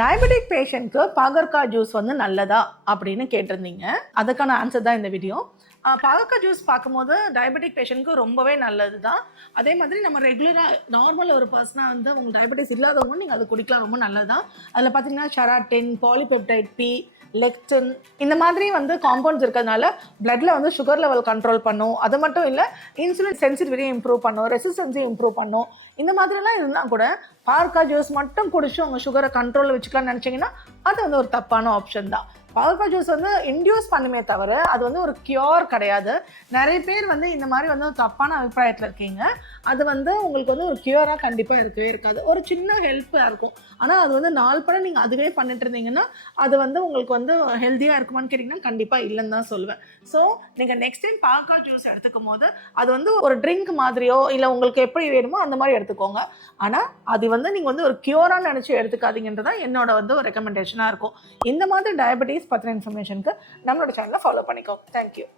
Diabetic பேஷண்ட்க்கு பாகற்காய் juice வந்து நல்லதா அப்படின்னு கேட்டிருந்தீங்க. அதுக்கான ஆன்சர் தான் இந்த வீடியோ. பாகற்காய் ஜூஸ் பார்க்கும்போது டயபெட்டிக் பேஷண்ட்க்கு ரொம்பவே நல்லது தான். அதே மாதிரி நம்ம ரெகுலராக நார்மல் ஒரு பர்சனாக வந்து உங்களுக்கு டயபெட்டிஸ் இல்லாதவங்க நீங்கள் அது குடிக்கலாம், ரொம்ப நல்லது தான். அதில் பார்த்தீங்கன்னா ஷெராட்டின், பாலிபெப்டைட் பி, லெக்டின் இந்த மாதிரி வந்து காம்பவுண்ட்ஸ் இருக்கிறதுனால பிளட்ல வந்து சுகர் லெவல் கண்ட்ரோல் பண்ணும். அது மட்டும் இல்லை, இன்சுலின் சென்சிட்டிவிட்டியை இம்ப்ரூவ் பண்ணும், ரெசிஸ்டன்ஸையும் இம்ப்ரூவ் பண்ணும். இந்த மாதிரிலாம் இருந்தால் கூட பாகற்காய் ஜூஸ் மட்டும் குடிச்சு உங்கள் சுகரை கண்ட்ரோலில் வச்சுக்கலாம்னு நினச்சிங்கன்னா அது வந்து ஒரு தப்பான ஆப்ஷன் தான். பாகற்காய் ஜூஸ் வந்து இன்டியூஸ் பண்ணுமே தவிர அது வந்து ஒரு கியூர் கிடையாது. நிறைய பேர் வந்து இந்த மாதிரி வந்து தப்பான அபிப்பிராயத்தில் இருக்கீங்க. அது வந்து உங்களுக்கு வந்து ஒரு கியூராக கண்டிப்பாக இருக்கவே இருக்காது. ஒரு சின்ன ஹெல்ப்பாக இருக்கும். ஆனால் அது வந்து நாள் படம் நீங்கள் அதுவே பண்ணிட்டு இருந்தீங்கன்னா அது வந்து உங்களுக்கு வந்து ஹெல்த்தியாக இருக்குமான்னு கேட்டிங்கன்னா கண்டிப்பாக இல்லைன்னு தான் சொல்லுவேன். ஸோ நீங்கள் நெக்ஸ்ட் டைம் பாகற்காய் ஜூஸ் எடுத்துக்கும் போது அது வந்து ஒரு ட்ரிங்க் மாதிரியோ இல்லை உங்களுக்கு எப்படி வேணுமோ அந்த மாதிரி எடுத்துக்கோங்க. ஆனால் அது வந்து நீங்கள் வந்து ஒரு கியூராக நினச்சி எடுத்துக்காதீங்கன்றதான் என்னோட வந்து ஒரு ரெக்கமெண்டேஷனாக இருக்கும். இந்த மாதிரி டயபெட்டிஸ் பற்றின இன்ஃபர்மேஷனுக்கு நம்மளோட சேனலை ஃபாலோ பண்ணிக்கோங்க. தேங்க்யூ.